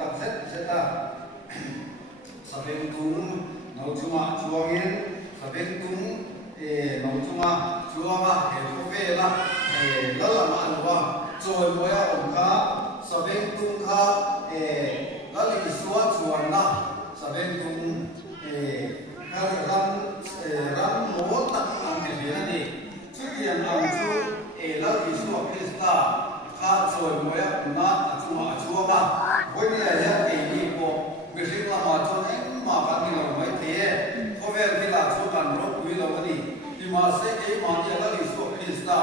tak set ta sabeng tung nau chunga chuangin sabeng tung nau chunga chuanga he ko ve la lala ma anwa choi moya om kha sabeng tung kha lali suwa chuan na sabeng tung ram mo tak ang ke ni chukian ang chu lali suwa krista kha choi moya na chunga chuanga hoi ni ya ke ni ko bising la ma chon ma ka ni lo mai the ko ve ki la chu kan ro wi lo ni ti ma se ke ma ya lali suwa krista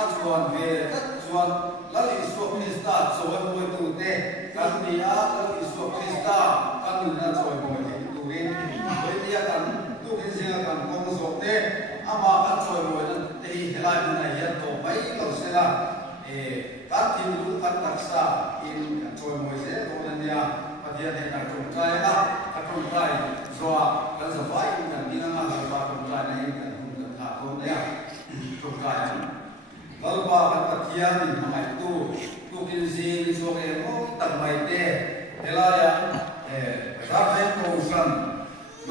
a chuan ve tat chuan lali suwa krista choi mo tu te kan ni a lali suwa krista kan ni na choi mo te tu rin hoi ni ya kan tu kin singa kan kong so te ama kan choi mo te hi helai na ya to bai lo se la kan tin lu kan taksa in choi mo se to na nia patia te na chung kai na ka chung kai zoa kan sa vai kan ni na ma ka ba chung kai na in kan hun ka to ne chung kai lalpa kan patia ni mai tu kin si so ke mo tak mai te helaya ra phe ko san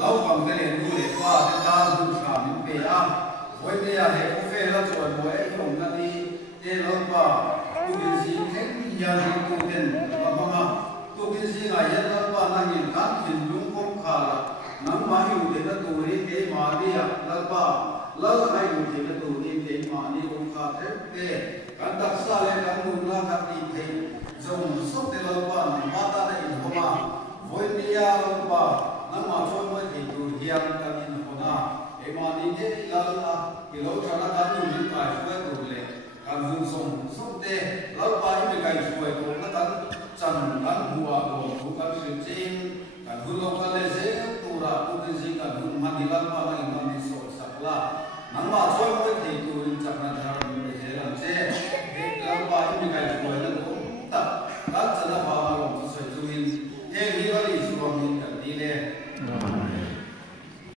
lau kam ke le nu le pa te ta du sa min pe a hoi te ya he ko fe la choi mo e long na ni te lalpa kin si theng ya ni tu ten ma ma kin si ga ya lalpa na ni kan thin lung kom kha la nang ma yu te na tu ri te ma ri ya lalpa lal ai yu te na tu ri te ma ni kom kha te kan tak sa le kan mun la ka ti the zong sok te lalpa ma ta na in homa voi ni ya lalpa nang ma choi mo ti tu hiam kan in hona e ma ni te lal a ki lo cha na kan yu ni kai fue tu le kan hun song sok te lalpa i me kai fue tu na kan chan kan huwa ko kan sin chin kan hun lo ka le se